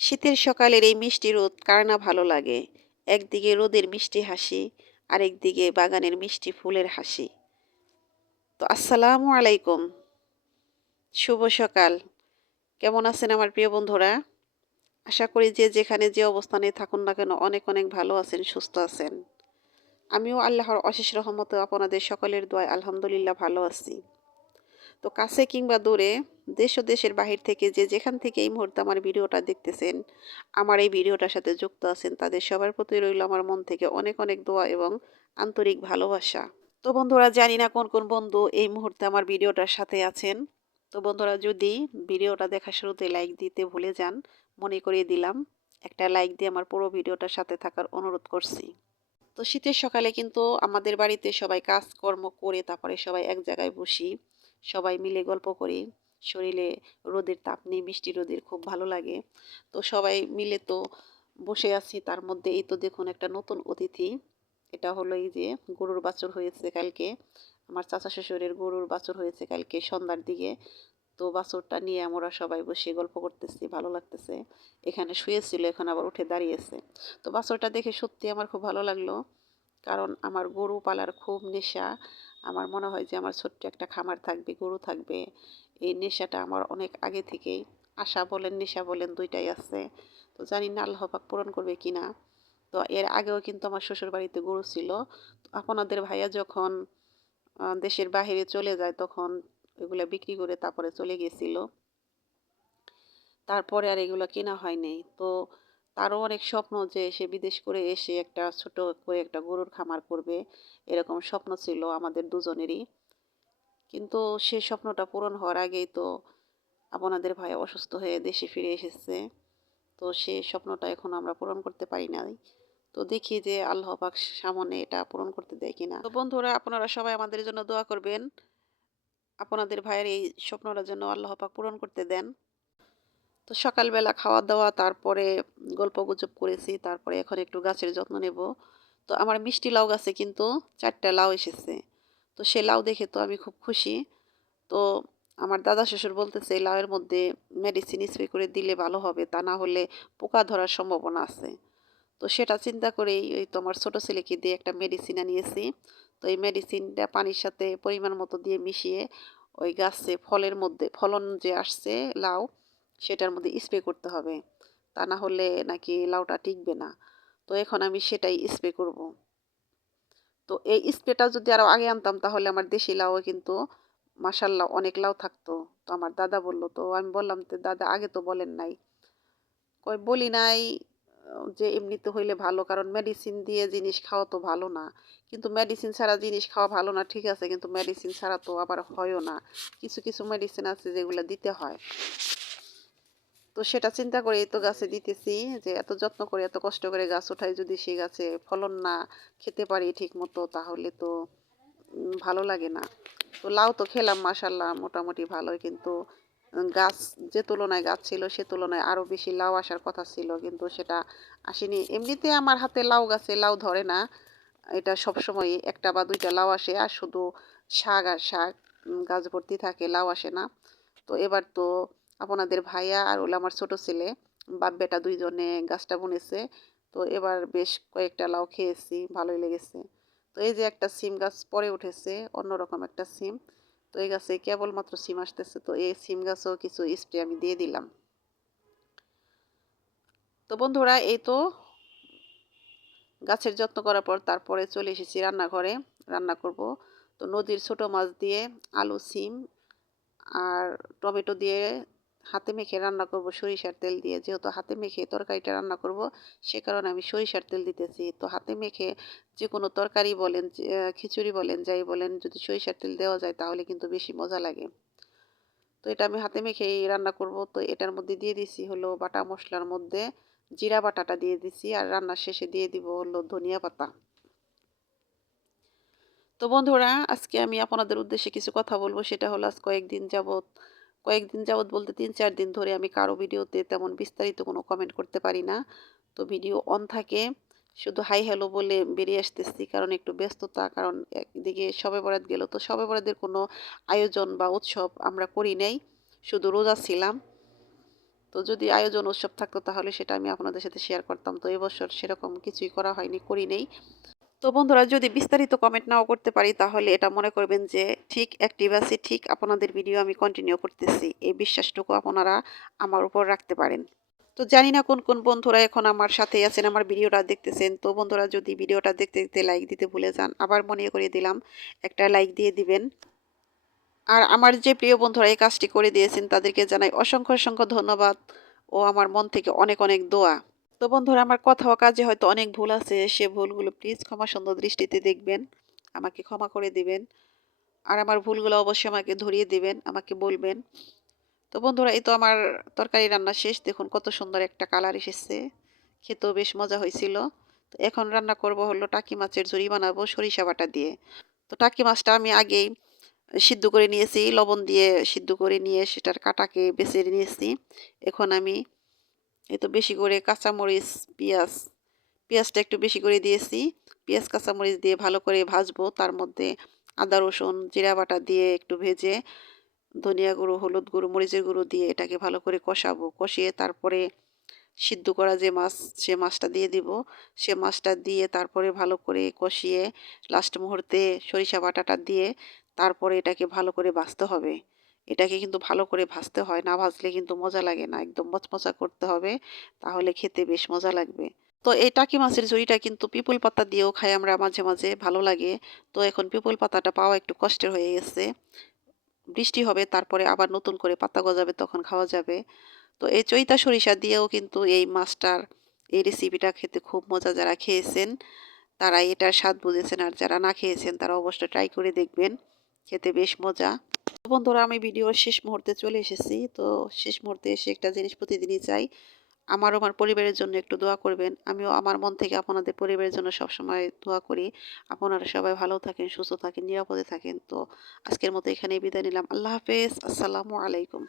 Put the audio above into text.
শীতের সকালের এই মিষ্টি রোদ কার না ভালো লাগে। একদিকে রোদের মিষ্টি হাসি, আরেকদিকে বাগানের মিষ্টি ফুলের হাসি। তো আসসালামু আলাইকুম, শুভ সকাল। কেমন আছেন আমার প্রিয় বন্ধুরা? আশা করি যে যেখানে যে অবস্থানে থাকুন না কেন অনেক অনেক ভালো আছেন, সুস্থ আছেন। আমিও আল্লাহর অশেষ রহমতে আপনাদের সকলের দোয়ায় আলহামদুলিল্লাহ ভালো আছি। তো কাছে কিংবা দূরে, দেশ ও দেশের বাহির থেকে যে যেখান থেকে এই মুহূর্তে আমার ভিডিওটা দেখতেছেন, আমার এই ভিডিওটার সাথে যুক্ত আছেন, তাদের সবার প্রতি রইল আমার মন থেকে অনেক অনেক দোয়া এবং আন্তরিক ভালোবাসা। তো বন্ধুরা, জানি না কোন কোন বন্ধু এই মুহূর্তে আমার ভিডিওটার সাথে আছেন। তো বন্ধুরা, যদি ভিডিওটা দেখা শুরুতে লাইক দিতে ভুলে যান, মনে করিয়ে দিলাম, একটা লাইক দিয়ে আমার পুরো ভিডিওটার সাথে থাকার অনুরোধ করছি। তো শীতের সকালে কিন্তু আমাদের বাড়িতে সবাই কাজকর্ম করে তারপরে সবাই এক জায়গায় বসি, সবাই মিলে গল্প করি। শরীরে রোদের তাপ নেই, মিষ্টি রোদের খুব ভালো লাগে। তো সবাই মিলে তো বসে আছি, তার মধ্যে এই তো দেখুন একটা নতুন অতিথি। এটা হলো এই যে গরুর বাছুর হয়েছে কালকে, আমার চাচা শ্বশুরের গরুর বাছুর হয়েছে কালকে সন্ধ্যার দিকে। তো বাছুরটা নিয়ে আমরা সবাই বসে গল্প করতেছি, ভালো লাগতেছে। এখানে শুয়েছিল, এখন আবার উঠে দাঁড়িয়েছে। তো বাছুরটা দেখে সত্যি আমার খুব ভালো লাগলো, কারণ আমার গরু পালার খুব নেশা। আমার মনে হয় যে আমার ছোট্ট একটা খামার থাকবে, গরু থাকবে। এই নেশাটা আমার অনেক আগে থেকেই, আশা বলেন নেশা বলেন দুইটাই আছে। তো জানি না আল্লাহ পাক পূরণ করবে কিনা। তো এর আগেও কিন্তু আমার শ্বশুর বাড়িতে গরু ছিল। তো আপনাদের ভাইয়া যখন দেশের বাহিরে চলে যায় তখন এগুলো বিক্রি করে তারপরে চলে গেছিল। তারপরে আর এগুলো কেনা হয় নাই। তো তারও অনেক স্বপ্ন যে সে বিদেশ করে এসে একটা ছোট করে একটা গরুর খামার করবে, এরকম স্বপ্ন ছিল আমাদের দুজনেরই। কিন্তু সে স্বপ্নটা পূরণ হওয়ার আগেই তো আপনাদের ভাই অসুস্থ হয়ে দেশে ফিরে এসেছে। তো সে স্বপ্নটা এখন আমরা পূরণ করতে পারি নাই। তো দেখি যে আল্লাহ পাক সামনে এটা পূরণ করতে দেয় কিনা। তো বন্ধুরা, আপনারা সবাই আমাদের জন্য দোয়া করবেন, আপনাদের ভাইয়ের এই স্বপ্নটা যেন আল্লাহ পাক পূরণ করতে দেন। তো সকালবেলা খাওয়া দাওয়া, তারপরে গল্পগুজব করেছি, তারপরে এখন একটু গাছের যত্ন নেব। তো আমার মিষ্টি লাউ গাছে কিন্তু 4টা লাউ এসেছে। তো সে লাউ দেখে তো আমি খুব খুশি। তো আমার দাদা শ্বশুর বলতেছে এই লাউয়ের মধ্যে মেডিসিন স্প্রে করে দিলে ভালো হবে, তা না হলে পোকা ধরার সম্ভাবনা আছে। তো সেটা চিন্তা করেই ওই তো আমার ছোটো ছেলেকে দিয়ে একটা মেডিসিন আনিয়েছি। তো এই মেডিসিনটা পানির সাথে পরিমাণ মতো দিয়ে মিশিয়ে ওই গাছে ফলের মধ্যে ফলন যে আসছে লাউ, সেটার মধ্যে স্প্রে করতে হবে, তা না হলে নাকি লাউটা টিকবে না। তো এখন আমি সেটাই স্প্রে করব। তো এই স্প্রেটা যদি আরও আগে আনতাম তাহলে আমার দেশি লাউ কিন্তু মাশাল্লাহ অনেক লাউ থাকতো। তো আমার দাদা বলল, তো আমি বললাম তো দাদা আগে তো বলেন নাই। কই বলি নাই, যে এমনিতে হইলে ভালো, কারণ মেডিসিন দিয়ে জিনিস খাওয়া তো ভালো না। কিন্তু মেডিসিন ছাড়া জিনিস খাওয়া ভালো না ঠিক আছে, কিন্তু মেডিসিন ছাড়া তো আবার হয়ও না। কিছু কিছু মেডিসিন আছে যেগুলো দিতে হয়। তো সেটা চিন্তা করে তো গাছে দিতেছি, যে এত যত্ন করে এত কষ্ট করে গাছ ওঠাই যদি সেই গাছে ফলন না খেতে পারি ঠিক মতো তাহলে তো ভালো লাগে না। তো লাউ তো খেলাম মাশাল্লাহ মোটামুটি ভালোই, কিন্তু গাছ যে তুলনায় গাছ ছিল সে তুলনায় আরও বেশি লাউ আসার কথা ছিল, কিন্তু সেটা আসেনি। এমনিতে আমার হাতে লাউ গাছে লাউ ধরে না, এটা সবসময় একটা বা দুইটা লাউ আসে, আর শুধু শাক আর শাক, গাছ ভর্তি থাকে, লাউ আসে না। তো এবার তো আপনাদের ভাইয়া আর হলো আমার ছোট ছেলে, বাপ বেটা দুইজনে গাছটা বুনেছে। তো এবার বেশ কয়েকটা লাউ খেয়েছি, ভালোই লেগেছে। তো এই যে একটা সিম গাছ পরে উঠেছে, অন্যরকম একটা সিম। তো এই গাছে কেবলমাত্র সিম আসতেছে, তো এই সিম গাছেও কিছু স্প্রে আমি দিয়ে দিলাম। তো বন্ধুরা, এই তো গাছের যত্ন করার পর তারপরে চলে এসেছি রান্নাঘরে, রান্না করব। তো নদীর ছোট মাছ দিয়ে আলু, সিম আর টমেটো দিয়ে হাতে মেখে রান্না করব সরিষার তেল দিয়ে। যেহেতু হাতে মেখে তরকারিটা রান্না করব, সে কারণে আমি সরিষার তেল দিতেছি। তো হাতে মেখে যে কোনো তরকারি বলেন, খিচুড়ি বলেন, যাই বলেন, যদি সরিষার তেল দেওয়া যায় তাহলে কিন্তু বেশি মজা লাগে। তো এটা আমি হাতে মেখেই রান্না করব। তো এটার মধ্যে দিয়ে দিছি হলো বাটা মশলার মধ্যে জিরা বাটাটা দিয়ে দিছি, আর রান্নার শেষে দিয়ে দিব হলো ধনিয়া পাতা। তো বন্ধুরা, আজকে আমি আপনাদের উদ্দেশ্যে কিছু কথা বলবো। সেটা হলো আজ কয়েকদিন যাবত বলতে 3-4 দিন ধরে আমি কারো ভিডিওতে তেমন বিস্তারিত কোনো কমেন্ট করতে পারি না। তো ভিডিও অন থাকে, শুধু হাই হ্যালো বলে বেরিয়ে আসতেছি, কারণ একটু ব্যস্ততা, কারণ একদিকে শবে বরাত গেল। তো শবে বরাতের কোনো আয়োজন বা উৎসব আমরা করি নাই, শুধু রোজা ছিলাম। তো যদি আয়োজন উৎসব থাকতো তাহলে সেটা আমি আপনাদের সাথে শেয়ার করতাম। তো এবছর সেরকম কিছুই করা হয়নি, করি নাই। তো বন্ধুরা, যদি বিস্তারিত কমেন্ট নাও করতে পারি তাহলে এটা মনে করবেন যে ঠিক অ্যাক্টিভ আছি, ঠিক আপনাদের ভিডিও আমি কন্টিনিউ করতেছি। এই বিশ্বাসটুকু আপনারা আমার উপর রাখতে পারেন। তো জানি না কোন কোন বন্ধুরা এখন আমার সাথেই আছেন, আমার ভিডিওটা দেখতেছেন। তো বন্ধুরা, যদি ভিডিওটা দেখতে দেখতে লাইক দিতে ভুলে যান, আবার মনে করিয়ে দিলাম একটা লাইক দিয়ে দিবেন। আর আমার যে প্রিয় বন্ধুরা এই কাজটি করে দিয়েছেন তাদেরকে জানাই অসংখ্য অসংখ্য ধন্যবাদ ও আমার মন থেকে অনেক অনেক দোয়া। তো বন্ধুরা, আমার কথা ও কাজে হয়তো অনেক ভুল আছে, সে ভুলগুলো প্লিজ ক্ষমা সুন্দর দৃষ্টিতে দেখবেন, আমাকে ক্ষমা করে দিবেন। আর আমার ভুলগুলো অবশ্যই আমাকে ধরিয়ে দিবেন, আমাকে বলবেন। তো বন্ধুরা, এই তো আমার তরকারি রান্না শেষ। দেখুন কত সুন্দর একটা কালার এসেছে, খেতেও বেশ মজা হয়েছিল। তো এখন রান্না করব হলো টাকি মাছের ঝুরি বানাবো সরিষা বাটা দিয়ে। তো টাকি মাছটা আমি আগেই সিদ্ধ করে নিয়েছি, লবণ দিয়ে সিদ্ধ করে নিয়ে সেটার কাঁটাকে বেছে নিয়েছি। এখন আমি এই তো বেশি করে কাঁচামরিচ, পেঁয়াজ, পেঁয়াজটা একটু বেশি করে দিয়েছি। পেঁয়াজ কাঁচামরিচ দিয়ে ভালো করে ভাজবো। তার মধ্যে আদা রসুন জিরা বাটা দিয়ে একটু ভেজে ধনিয়া গুঁড়ো, হলুদ গুঁড়ো, মরিচের গুঁড়ো দিয়ে এটাকে ভালো করে কষাবো। কষিয়ে তারপরে সিদ্ধ করা যে মাছ, সে মাছটা দিয়ে দিব। সে মাছটা দিয়ে তারপরে ভালো করে কষিয়ে লাস্ট মুহূর্তে সরিষা বাটাটা দিয়ে তারপরে এটাকে ভালো করে ভাজতে হবে। এটাকে কিন্তু ভালো করে ভাজতে হয়, না ভাজলে কিন্তু মজা লাগে না। একদম মচমচা করতে হবে, তাহলে খেতে বেশ মজা লাগবে। তো এই টাকি মাছের ঝুড়িটা কিন্তু পিপল পাতা দিয়েও খাই আমরা মাঝে মাঝে, ভালো লাগে। তো এখন পিপল পাতাটা পাওয়া একটু কষ্টের হয়ে গেছে। বৃষ্টি হবে, তারপরে আবার নতুন করে পাতা গজাবে, তখন খাওয়া যাবে। তো এই চৈতা সরিষা দিয়েও কিন্তু এই মাছটার এই রেসিপিটা খেতে খুব মজা। যারা খেয়েছেন তারা এটার স্বাদ বুঝেছেন, আর যারা না খেয়েছেন তারা অবশ্যই ট্রাই করে দেখবেন, খেতে বেশ মজা। তো বন্ধুরা, আমি ভিডিওর শেষ মুহূর্তে চলে এসেছি। তো শেষ মুহূর্তে এসে একটা জিনিস প্রতিদিনই চাই, আমার আমার পরিবারের জন্য একটু দোয়া করবেন। আমিও আমার মন থেকে আপনাদের পরিবারের জন্য সবসময় দোয়া করি। আপনারা সবাই ভালো থাকেন, সুস্থ থাকেন, নিরাপদে থাকেন। তো আজকের মতো এখানেই বিদায় নিলাম। আল্লাহ হাফেজ, আসসালামু আলাইকুম।